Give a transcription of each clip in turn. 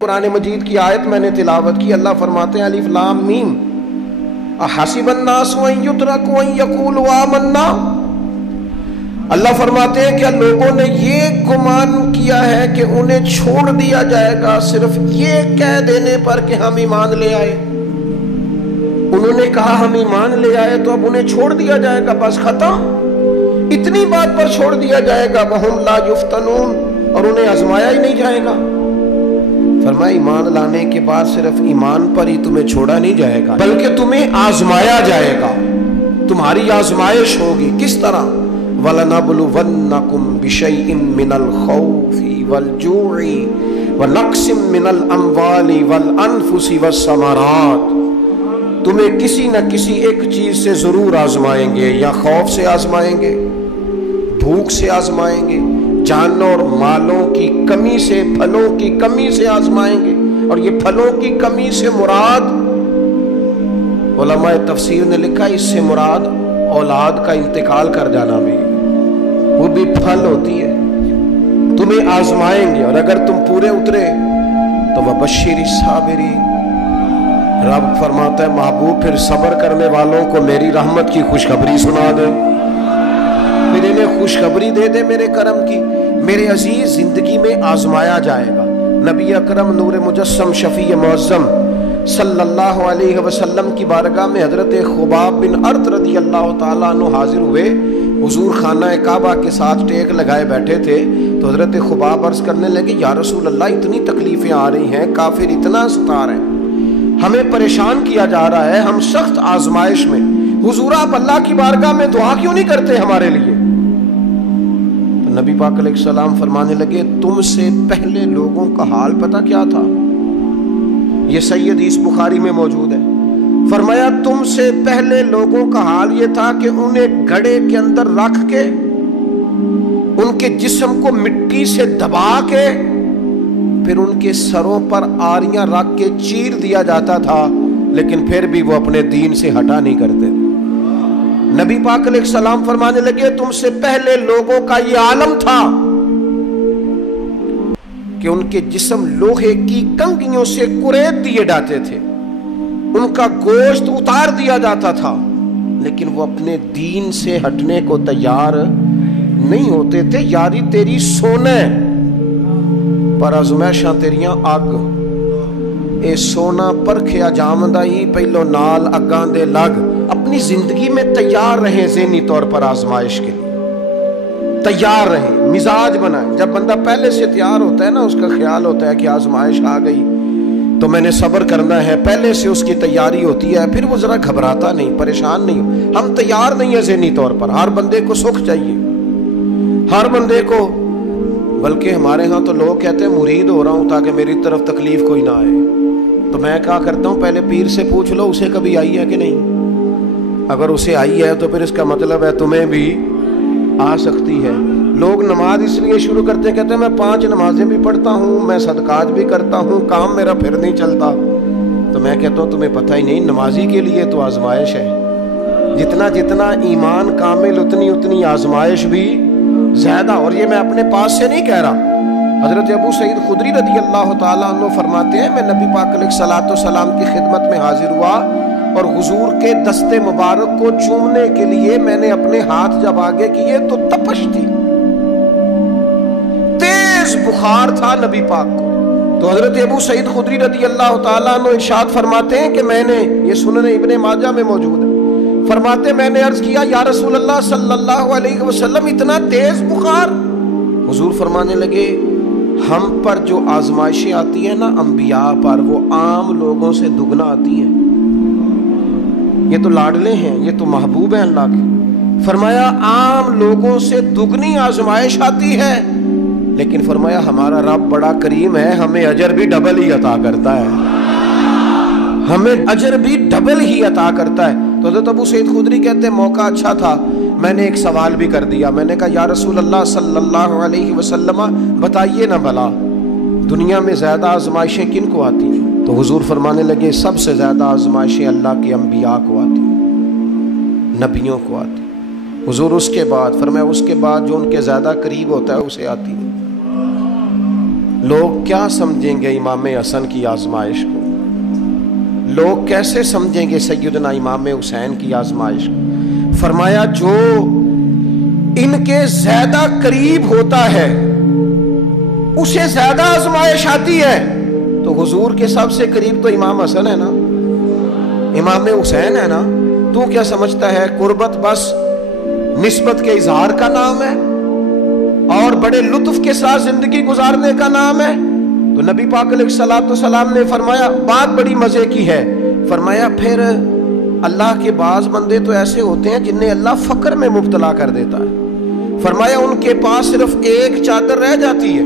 قرآن مجید کی آیت میں نے تلاوت کی، اللہ فرماتے ہیں الف لام میم احسب الناس ان یترکوا ان یقولوا آمنا۔ اللہ فرماتے ہیں کہ لوگوں نے یہ گمان کیا ہے کہ انہیں چھوڑ دیا جائے گا صرف یہ کہہ دینے پر کہ ہم ایمان لے آئے۔ انہوں نے کہا ہم ایمان لے آئے تو اب انہیں چھوڑ دیا جائے گا، بس ختم، اتنی بات پر چھوڑ دیا جائے گا۔ وہم لا یفتنون، اور انہیں آزمایا ہی نہیں جائے گا۔ فرمایا ایمان لانے کے بعد صرف ایمان پر ہی تمہیں چھوڑا نہیں جائے گا بلکہ تمہیں آزمایا جائے گا، تمہاری آزمائش ہوگی۔ کس طرح؟ وَلَنَبْلُوَنَّكُمْ بِشَيْءٍ مِّنَ الْخَوْفِ وَالْجُوعِ وَنَقْصٍ مِّنَ الْأَمْوَالِ وَالْأَنفُسِ وَالثَّمَرَاتِ، تمہیں کسی نہ کسی ایک چیز سے ضرور آزمائیں گے، یا خوف سے آزمائیں گے، بھوک سے آزمائیں گے، جانوں اور مالوں کی کمی سے، پھلوں کی کمی سے آزمائیں گے۔ اور یہ پھلوں کی کمی سے مراد، علماء تفسیر نے لکھا اس سے مراد اولاد کا انتقال کر جانا بھی، وہ بھی پھل ہوتی ہے۔ تمہیں آزمائیں گے اور اگر تم پورے اترے تو وَبَشِّرِ الصَّابِرِينَ، رب فرماتا ہے محبوب پھر صبر کرنے والوں کو میری رحمت کی خوشخبری سنا دے، پھر انہیں خوشخبری دے دے میرے کرم کی۔ میرے عزیز، زندگی میں آزمایا جائے گا۔ نبی اکرم نور مجسم شفیع معظم صلی اللہ علیہ وسلم کی بارگاہ میں حضرت خباب بن ارت رضی اللہ تعالیٰ عنہ حاضر ہوئے۔ حضور خانہ کعبہ کے ساتھ ٹیک لگائے بیٹھے تھے تو حضرت خباب عرض کرنے لگے یا رسول اللہ اتنی تکلیفیں آ رہی ہیں، کافر اتنا ستا رہے ہیں، ہمیں پریشان کیا جا رہا ہے، ہم سخت آزمائش میں، حضور آپ اللہ کی بارگاہ میں دعا کیوں نہیں کرتے ہمارے لیے؟ تو نبی پاک علیہ السلام فرمانے لگے تم سے پہلے لوگوں کا حال پتہ کیا تھا؟ یہ صحیح حدیث بخاری میں موجود ہے۔ فرمایا تم سے پہلے لوگوں کا حال یہ تھا کہ انہیں گھڑے کے اندر رکھ کے ان کے جسم کو مٹی سے دبا کے پھر ان کے سروں پر آریاں رکھ کے چیر دیا جاتا تھا، لیکن پھر بھی وہ اپنے دین سے ہٹا نہیں کرتے۔ نبی پاک علیہ السلام فرمانے لگے تم سے پہلے لوگوں کا یہ عالم تھا کہ ان کے جسم لوہے کی کنگھیوں سے کریت دیے جاتے تھے، ان کا گوشت اتار دیا جاتا تھا، لیکن وہ اپنے دین سے ہٹنے کو تیار نہیں ہوتے تھے۔ یاری تیری سونے پر ازمائشاں تیریاں اگ، اے سونا پرکھیا جامدہ ہی پہلو نال اگاں دے لگ۔ اپنی زندگی میں تیار رہیں، ذہنی طور پر آزمائش کے لیے تیار رہیں، مزاج بنائیں۔ جب بندہ پہلے سے تیار ہوتا ہے نا، اس کا خیال ہوتا ہے کہ آزمائش آ گئی تو میں نے صبر کرنا ہے، پہلے سے اس کی تیاری ہوتی ہے، پھر وہ ذرا گھبراتا نہیں، پریشان نہیں۔ ہم تیار نہیں ہیں ذہنی طور پر۔ ہر بندے کو سکھ چاہیے، ہر بندے کو، بلکہ ہمارے ہاں تو لوگ کہتے ہیں مرید ہو رہا ہوں تاکہ میری طرف تکلیف کوئی نہ آئے۔ تو میں کہا کرتا ہوں پہلے پیر سے پوچھ لو اسے کبھی آئی ہے کہ نہیں، اگر اسے آئی ہے تو پھر اس کا مطلب ہے تمہیں بھی آ سکتی ہے۔ لوگ نماز اس لیے شروع کرتے ہیں، کہتے ہیں میں 5 نمازیں بھی پڑھتا ہوں، میں صدقات بھی کرتا ہوں، کام میرا پھر نہیں چلتا۔ تو میں کہتا ہوں تمہیں پتہ ہی نہیں، نمازی کے لیے تو آزمائش ہے، جتنا جتنا ایمان کامل اتنی اتنی آزمائش بھی زیادہ۔ اور یہ میں اپنے پاس سے نہیں کہہ رہا، حضرت ابو سعید خدری رضی اللہ تعالیٰ عنہ فرماتے ہیں میں نبی پاک علیہ الصلوۃ والسلام کی خدمت میں حاضر ہوا اور حضور کے دست مبارک کو چومنے کے لیے میں نے اپنے ہاتھ جب آگے کیے تو تپش تھی، تیز بخار تھا نبی پاک کو۔ تو حضرت ابو سعید خدری رضی اللہ تعالیٰ عنہ ارشاد فرماتے ہیں کہ میں نے، یہ سنن ابن ماجہ میں موجود ہے، فرماتے میں نے عرض کیا یا رسول اللہ صلی اللہ علیہ وسلم اتنا تیز بخار؟ حضور فرمانے لگے ہم پر جو آزمائشیں آتی ہیں نا انبیاء پر، وہ عام لوگوں سے دگنا آتی ہیں۔ یہ تو لاڈلے ہیں، یہ تو محبوب ہیں اللہ کے۔ فرمایا عام لوگوں سے دگنی آزمائش آتی ہے، لیکن فرمایا ہمارا رب بڑا کریم ہے، ہمیں اجر بھی ڈبل ہی عطا کرتا ہے، ہمیں اجر بھی ڈبل ہی عطا کرتا ہے۔ تو حضرت ابو سعید خدری کہتے ہیں موقع اچھا تھا، میں نے ایک سوال بھی کر دیا، میں نے کہا یا رسول اللہ صلی اللہ علیہ وسلم بتائیے نا بھلا دنیا میں زیادہ آزمائشیں کن کو آتی ہیں؟ تو حضور فرمانے لگے سب سے زیادہ آزمائشیں اللہ کے انبیاء کو آتی ہیں، نبیوں کو آتی ہیں۔ حضور اس کے بعد فرمایا اس کے بعد جو ان کے زیادہ قریب ہوتا ہے اسے آتی ہے۔ لوگ کیا سمجھیں گے امام حسن کی آزمائش کو؟ لوگ کیسے سمجھیں گے سیدنا امام حسین کی آزمائش کو؟ فرمایا جو ان کے زیادہ قریب ہوتا ہے اسے زیادہ آزمائش آتی ہے. تو حضور کے سب سے قریب تو امام حسن ہے نا، امام حسین ہے نا. تو کیا سمجھتا ہے قربت بس نسبت کے اظہار کا نام ہے اور بڑے لطف کے ساتھ زندگی گزارنے کا نام ہے؟ تو نبی پاک علیہ الصلوۃ والسلام نے فرمایا بات بڑی مزے کی ہے. فرمایا پھر اللہ کے بعض بندے تو ایسے ہوتے ہیں جنہیں اللہ فقر میں مبتلا کر دیتا ہے. فرمایا ان کے پاس صرف ایک چادر رہ جاتی ہے،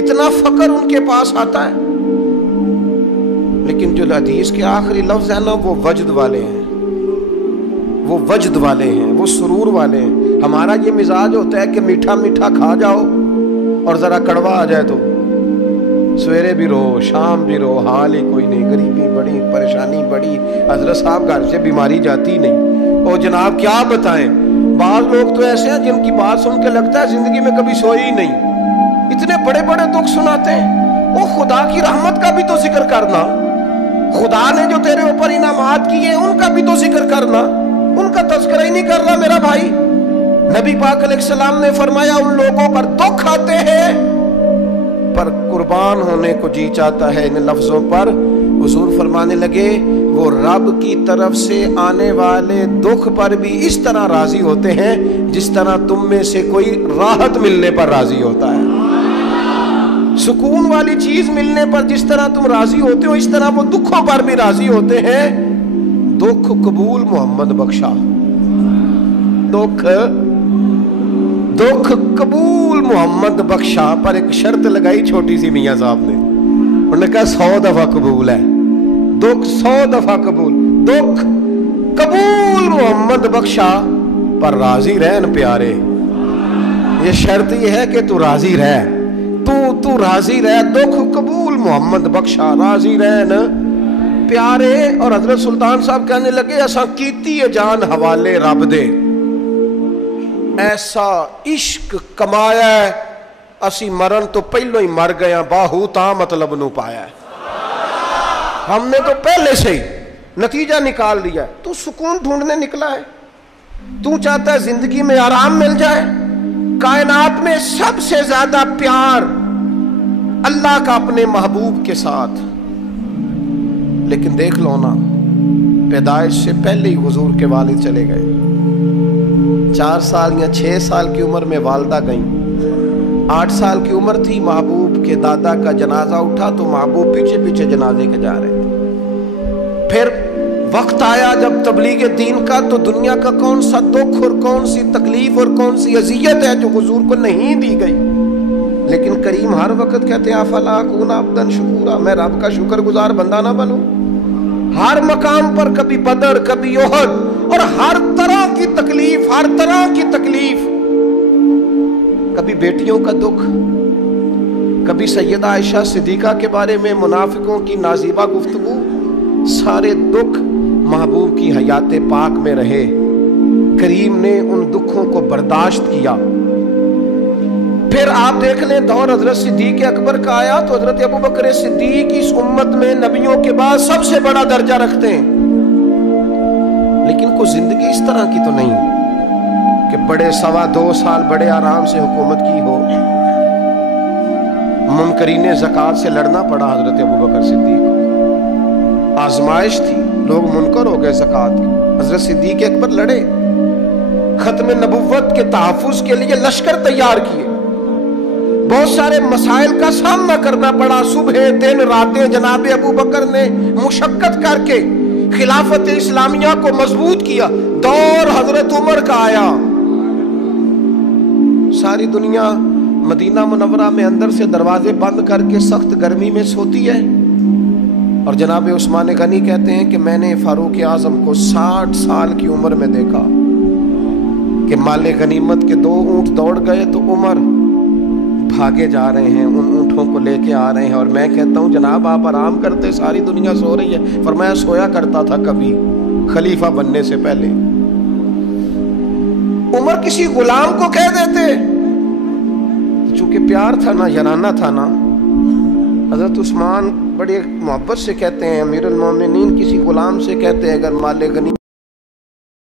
اتنا فقر ان کے پاس آتا ہے. لیکن جو حدیث کے آخری لفظ ہے نا وہ وجد والے ہیں، وہ وجد والے ہیں، وہ سرور والے ہیں. ہمارا یہ مزاج ہوتا ہے کہ میٹھا میٹھا کھا جاؤ اور ذرا کڑوا آ جائے تو سویرے بھی رو شام بھی رو، حال ہی کوئی نہیں، غریبی بڑی، پریشانی بڑی، حضرت صاحب گھر سے بیماری جاتی نہیں. اور جناب کیا بتائیں، بعض لوگ تو ایسے ہیں جن کی بات سن کے لگتا ہے زندگی میں کبھی سوئی ہی نہیں، اتنے بڑے بڑے دکھ سناتے ہیں. وہ خدا کی رحمت کا بھی تو ذکر کرنا، خدا نے جو تیرے اوپر انعامات کیے ان کا بھی تو ذکر کرنا، ان کا تذکرہ ہی نہیں کر رہا میرا بھائی. نبی پاک علیہ السلام نے فرمایا ان لوگوں پر دکھ آتے ہیں پر قربان ہونے کو جی چاہتا ہے ان لفظوں پر. حضور فرمانے لگے وہ رب کی طرف سے آنے والے دکھ پر بھی اس طرح راضی ہوتے ہیں جس طرح تم میں سے کوئی راحت ملنے پر راضی ہوتا ہے. سکون والی چیز ملنے پر جس طرح تم راضی ہوتے ہو اس طرح وہ دکھوں پر بھی راضی ہوتے ہیں. دکھ قبول محمد بخشا، دکھ قبول محمد بخشا. پر ایک شرط لگائی چھوٹی سی میاں صاحب نے، انہوں نے کہا 100 دفعہ قبول ہے، دکھ 100 دفعہ قبول. دکھ قبول محمد بخشا پر راضی رہن پیارے. یہ شرط یہ ہے کہ تو راضی رہ، تو راضی رہ. دکھ قبول محمد بخشا، راضی رہن پیارے. اور حضرت سلطان صاحب کہنے لگے اساں کیتی ہے جان حوالے رب دے، ایسا عشق کمایا ہے اسی مرن تو پہلو ہی مر گیا، باہو تا مطلب نو پایا ہے. ہم نے تو پہلے سے ہی نتیجہ نکال دیا. تو سکون ڈھونڈنے نکلا ہے، تو چاہتا ہے زندگی میں آرام مل جائے. کائنات میں سب سے زیادہ پیار اللہ کا اپنے محبوب کے ساتھ. لیکن دیکھ لو نا، پیدائش سے پہلے ہی حضور کے والد چلے گئے. 4 سال یا 6 سال کی عمر میں والدہ گئیں. 8 سال کی عمر تھی، محبوب کے دادا کا جنازہ اٹھا تو محبوب پیچھے پیچھے جنازے کے جا رہے تھے. پھر وقت آیا جب تبلیغ دین کا، تو دنیا کا کون سا دکھ اور کون سی تکلیف اور کون سی اذیت ہے جو حضور کو نہیں دی گئی. لیکن کریم ہر وقت کہتے ہیں افلا اکون عبدا شکورا، میں رب کا شکر گزار بندہ نہ بنوں. ہر مقام پر کبھی بدر کبھی احد، اور ہر طرح کی تکلیف، ہر طرح کی تکلیف. کبھی بیٹیوں کا دکھ، کبھی سیدہ عائشہ صدیقہ کے بارے میں منافقوں کی نازیبہ گفتگو. سارے دکھ محبوب کی حیات پاک میں رہے. کریم نے ان دکھوں کو برداشت کیا. پھر آپ دیکھ لیں دور حضرت صدیق اکبر کا آیا تو حضرت ابوبکر صدیق اس امت میں نبیوں کے بعد سب سے بڑا درجہ رکھتے ہیں. لیکن کوئی زندگی اس طرح کی تو نہیں کہ بڑے 2.25 سال بڑے آرام سے حکومت کی ہو. منکرین زکوٰۃ سے لڑنا پڑا حضرت ابوبکر صدیق کو. آزمائش تھی، لوگ منکر ہو گئے زکوٰۃ کی. حضرت صدیق اکبر لڑے، ختم نبوت کے تحفظ کے لیے لشکر تیار کیے. بہت سارے مسائل کا سامنا کرنا پڑا. صبح دن راتیں جناب ابوبکر نے مشقت کر کے خلافت اسلامیہ کو مضبوط کیا. دور حضرت عمر کا آیا. ساری دنیا مدینہ منورہ میں اندر سے دروازے بند کر کے سخت گرمی میں سوتی ہے، اور جناب عثمان غنی کہتے ہیں کہ میں نے فاروق اعظم کو 60 سال کی عمر میں دیکھا کہ مال غنیمت کے 2 اونٹ دوڑ گئے تو عمر بھاگے جا رہے ہیں، ان اونٹوں کو لے کے آ رہے ہیں. اور میں کہتا ہوں جناب آپ آرام کرتے، ساری دنیا سو رہی ہے. فرمایا سویا کرتا تھا کبھی خلیفہ بننے سے پہلے. عمر کسی غلام کو کہہ دیتے، چونکہ پیار تھا نا، یارانہ تھا نا، حضرت عثمان بڑے محبت سے کہتے ہیں، امیر المومنین کسی غلام سے کہتے ہیں اگر مال غنی